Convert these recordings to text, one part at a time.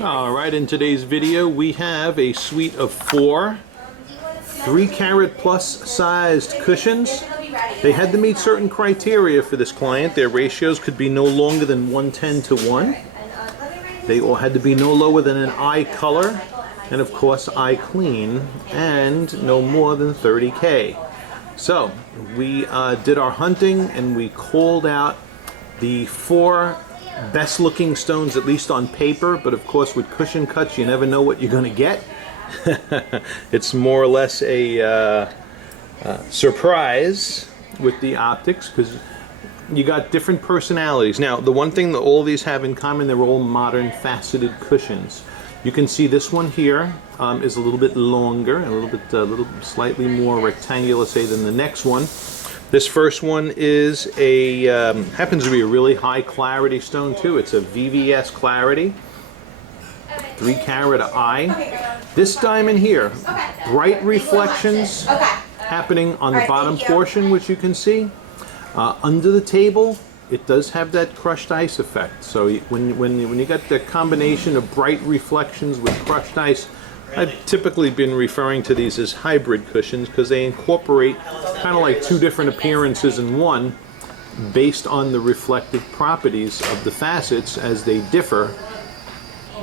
Alright, in today's video we have a suite of 4 3-carat plus sized cushions. They had to meet certain criteria for this client. Their ratios could be no longer than 1:10 to 1. They all had to be no lower than an eye color, and of course eye clean, and no more than 30K. So we did our hunting and we called out the 4 best looking stones, at least on paper, but of course with cushion cuts you never know what you're going to get. It's more or less a surprise with the optics, because you got different personalities. Now the one thing that all these have in common, they're all modern faceted cushions. You can see this one here is a little bit longer, a little slightly more rectangular, say, than the next one. This first one is a happens to be a really high clarity stone too. It's a VVS clarity, 3-carat eye. This diamond here, bright reflections happening on the bottom portion, which you can see. Under the table, it does have that crushed ice effect. So when you got the combination of bright reflections with crushed ice, I've typically been referring to these as hybrid cushions because they incorporate kind of like 2 different appearances in one, based on the reflective properties of the facets as they differ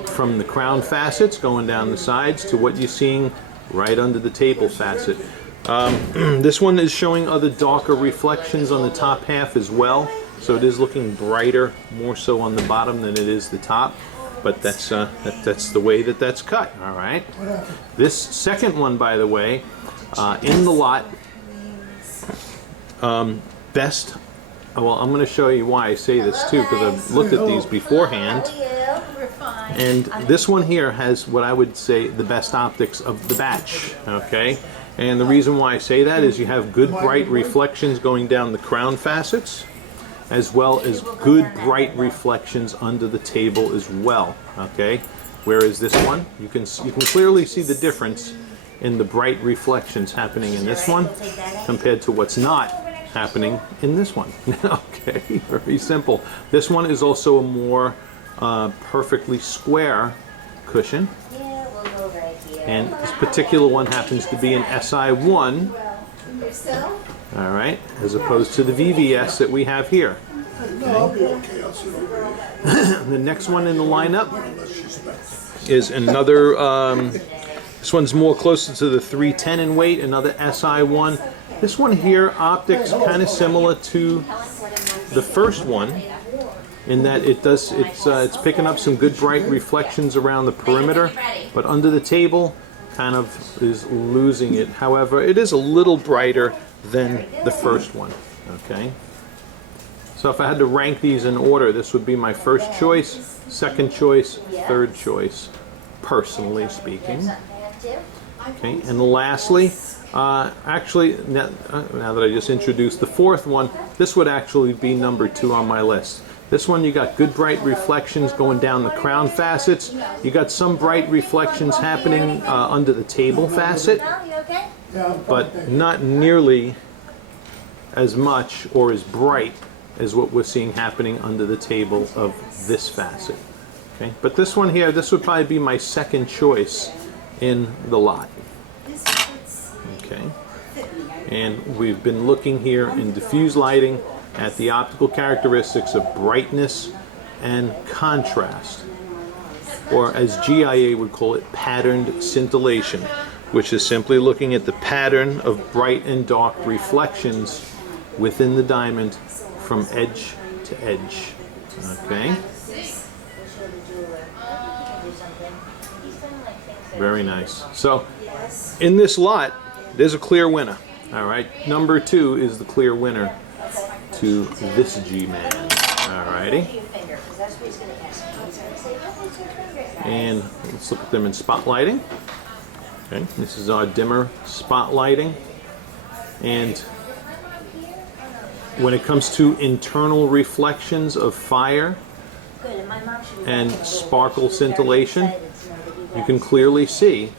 from the crown facets going down the sides to what you're seeing right under the table facet. This one is showing other darker reflections on the top half as well, so it is looking brighter, more so on the bottom than it is the top. But that's the way that's cut. All right. This second one, by the way, in the lot, best. Well, I'm going to show you why I say this too, because I've looked at these beforehand. And this one here has what I would say the best optics of the batch. Okay. And the reason why I say that is you have good bright reflections going down the crown facets, as well as good bright reflections under the table as well. Okay, whereas this one, you can clearly see the difference in the bright reflections happening in this one compared to what's not happening in this one. Okay, very simple. This one is also a more perfectly square cushion, and this particular one happens to be an SI1. All right, as opposed to the VVS that we have here. Okay. The next one in the lineup is another, this one's more closer to the 310 in weight, another SI1. This one here, optics kind of similar to the first one, in that it's picking up some good bright reflections around the perimeter, but under the table kind of is losing it. However, it is a little brighter than the first one. Okay, so if I had to rank these in order, this would be my first choice, second choice, third choice, personally speaking. Okay, and lastly, actually, now that I just introduced the fourth one, this would actually be number 2 on my list. This one, you got good bright reflections going down the crown facets. You got some bright reflections happening under the table facet, but not nearly as much or as bright as what we're seeing happening under the table of this facet. Okay, but this one here, this would probably be my second choice in the lot. Okay, and we've been looking here in diffuse lighting at the optical characteristics of brightness and contrast, or as GIA would call it, patterned scintillation, which is simply looking at the pattern of bright and dark reflections within the diamond from edge to edge. Okay, very nice. So in this lot, there's a clear winner. All right, number 2 is the clear winner to this G-Man. Alrighty. And let's look at them in spotlighting. Okay, this is our dimmer spotlighting. And when it comes to internal reflections of fire and sparkle scintillation, you can clearly see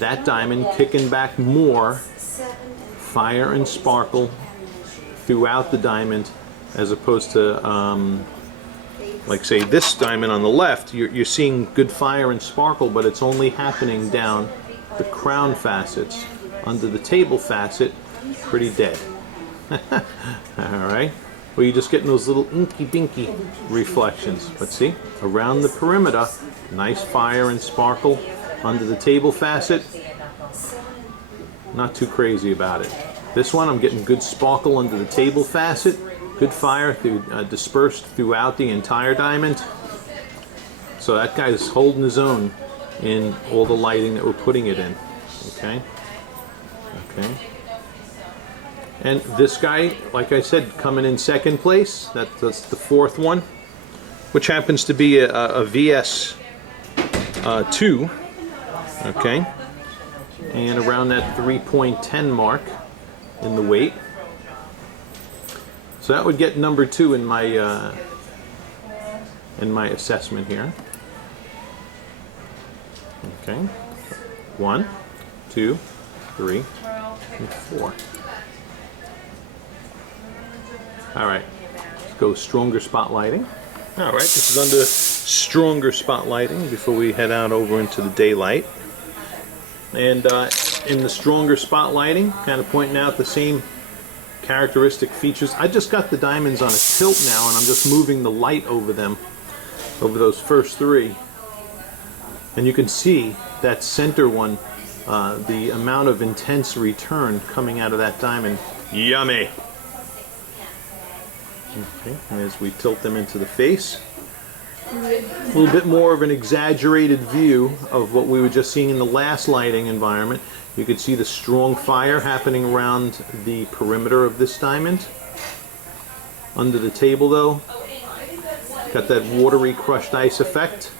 that diamond kicking back more fire and sparkle throughout the diamond, as opposed to like say this diamond on the left, you're seeing good fire and sparkle, but it's only happening down the crown facets. Under the table facet, pretty dead. Alright, well, you're just getting those little inky-dinky reflections. But see, around the perimeter, nice fire and sparkle. Under the table facet, not too crazy about it. This one, I'm getting good sparkle under the table facet, good fire dispersed throughout the entire diamond. So that guy's holding his own in all the lighting that we're putting it in. Okay? Okay. And this guy, like I said, coming in second place. That's the fourth one, which happens to be a VS2. Okay. And around that 3.10 mark in the weight. So that would get number 2 in my assessment here. Okay. 1, 2, 3, and 4. All right. Let's go stronger spotlighting. All right. This is under stronger spotlighting before we head out over into the daylight. And in the stronger spotlighting, kind of pointing out the same characteristic features. I just got the diamonds on a tilt now, and I'm just moving the light over them, over those first 3. And you can see that center one, the amount of intense return coming out of that diamond. Yummy! Okay, and as we tilt them into the face, a little bit more of an exaggerated view of what we were just seeing in the last lighting environment. You could see the strong fire happening around the perimeter of this diamond. Under the table though, got that watery crushed ice effect.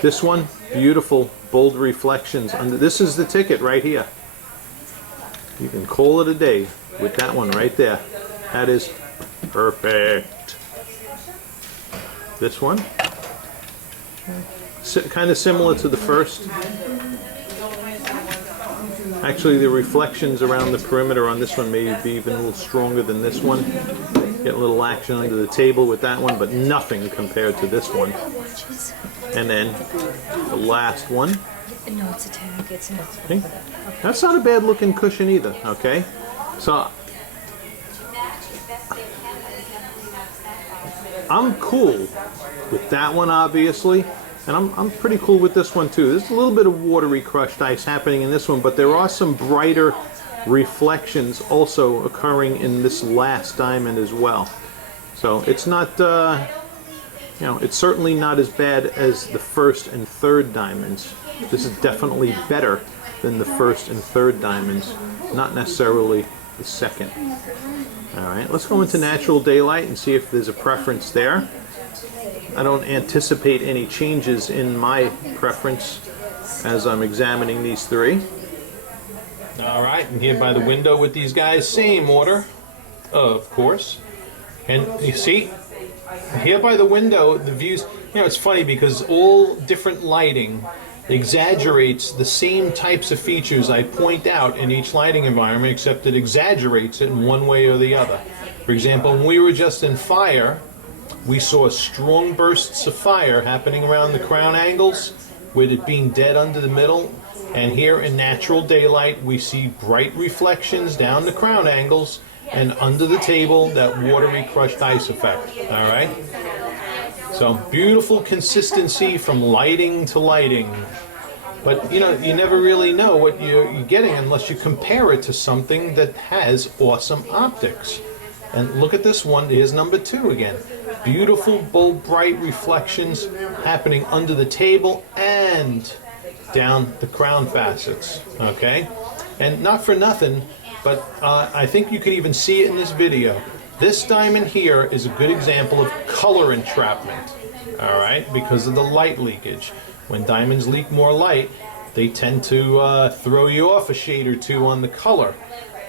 This one, beautiful bold reflections. This is the ticket right here. You can call it a day with that one right there. That is perfect. This one, kind of similar to the first. Actually, the reflections around the perimeter on this one may be even a little stronger than this one. Get a little action under the table with that one, but nothing compared to this one. And then the last one. No, it's a tag. It's a... Okay. That's not a bad looking cushion either, okay? So I'm cool with that one, obviously. And I'm pretty cool with this one too. There's a little bit of watery crushed ice happening in this one, but there are some brighter reflections also occurring in this last diamond as well. So it's not, you know, it's certainly not as bad as the first and third diamonds. This is definitely better than the first and third diamonds, not necessarily the second. All right, let's go into natural daylight and see if there's a preference there. I don't anticipate any changes in my preference as I'm examining these 3. All right, and here by the window with these guys, same order, of course. And you see, here by the window, the views, you know, it's funny because all different lighting exaggerates the same types of features I point out in each lighting environment, except it exaggerates it in one way or the other. For example, when we were just in fire, we saw strong bursts of fire happening around the crown angles, with it being dead under the middle. And here in natural daylight, we see bright reflections down the crown angles, and under the table, that watery crushed ice effect. All right? So beautiful consistency from lighting to lighting. But you know, you never really know what you're getting unless you compare it to something that has awesome optics. And look at this one, here's number 2 again. Beautiful, bold, bright reflections happening under the table and down the crown facets, okay? And not for nothing, but I think you can even see it in this video. This diamond here is a good example of color entrapment, all right? Because of the light leakage. When diamonds leak more light, they tend to throw you off a shade or 2 on the color.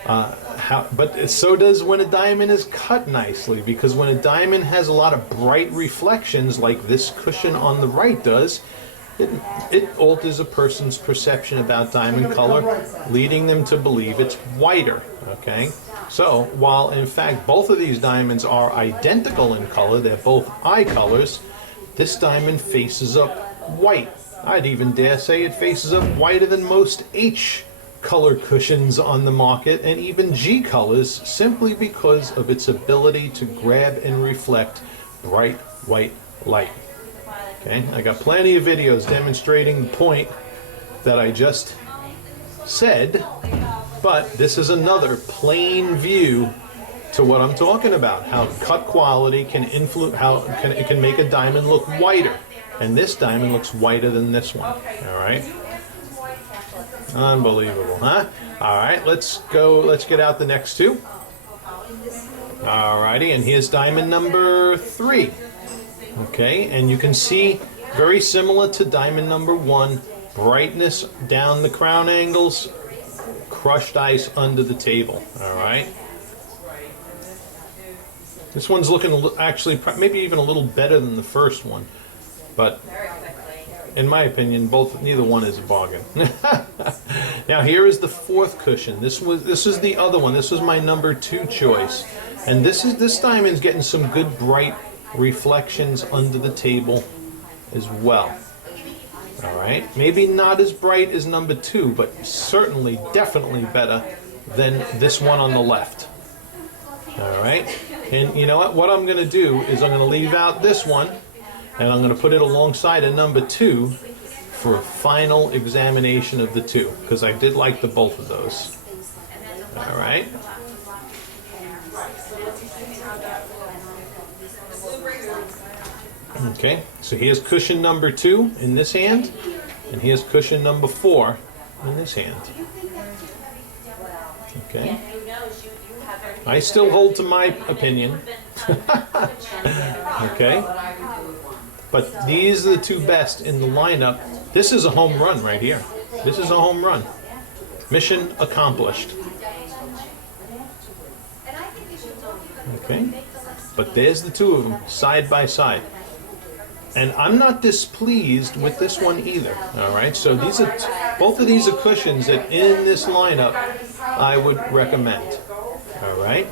But so does when a diamond is cut nicely, because when a diamond has a lot of bright reflections like this cushion on the right does, it alters a person's perception about diamond color, leading them to believe it's whiter, okay? So while in fact both of these diamonds are identical in color, they're both eye colors, this diamond faces up white. I'd even dare say it faces up whiter than most H color cushions on the market, and even G colors, simply because of its ability to grab and reflect bright white light. Okay, I got plenty of videos demonstrating the point that I just said, but this is another plain view to what I'm talking about, how cut quality can influence, how it can make a diamond look whiter. And this diamond looks whiter than this one. All right. Unbelievable, huh? All right, let's get out the next two. All righty, and here's diamond number 3. Okay, and you can see very similar to diamond number 1, brightness down the crown angles, crushed ice under the table. All right. This one's looking actually maybe even a little better than the first one. But in my opinion, neither one is a bargain. Now here is the 4th cushion. This is the other one. This was my number 2 choice, and this diamond's getting some good bright reflections under the table as well. All right, maybe not as bright as number 2, but certainly, definitely better than this one on the left. All right, and you know what? What I'm going to do is I'm going to leave out this one, and I'm going to put it alongside a number 2 for a final examination of the two, because I did like the both of those. All right. Okay, so here's cushion number 2 in this hand, and here's cushion number 4 in this hand. Okay. I still hold to my opinion. Okay. But these are the two best in the lineup. This is a home run right here. This is a home run. Mission accomplished. Okay. But there's the two of them, side by side. And I'm not displeased with this one either. All right. So these are both of these are cushions that in this lineup I would recommend. All right.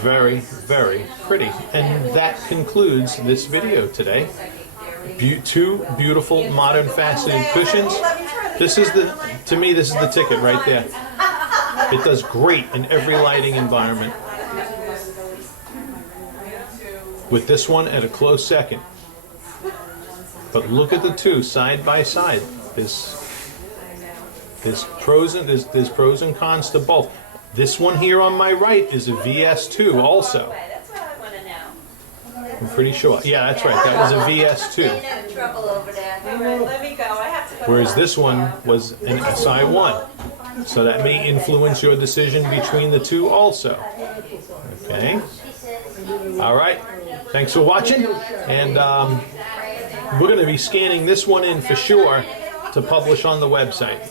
Very, very pretty. And that concludes this video today. Two beautiful modern faceted cushions. This is to me, this is the ticket right there. It does great in every lighting environment. With this one at a close second. But look at the two side by side. There's pros and cons to both. This one here on my right is a VS2 also. That's what I want to know. I'm pretty sure. Yeah, that's right. That was a VS2. Trouble over there. All right, let me go. I have to go. Whereas this one was an SI1. So that may influence your decision between the two also. Okay. All right. Thanks for watching. And we're going to be scanning this one in for sure to publish on the website.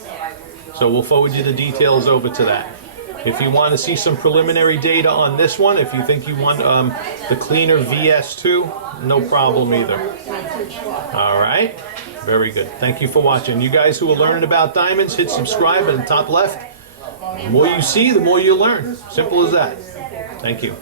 So we'll forward you the details over to that. If you want to see some preliminary data on this one, if you think you want the cleaner VS2, no problem either. All right. Very good. Thank you for watching. You guys who are learning about diamonds, hit subscribe in the top left. The more you see, the more you learn. Simple as that. Thank you.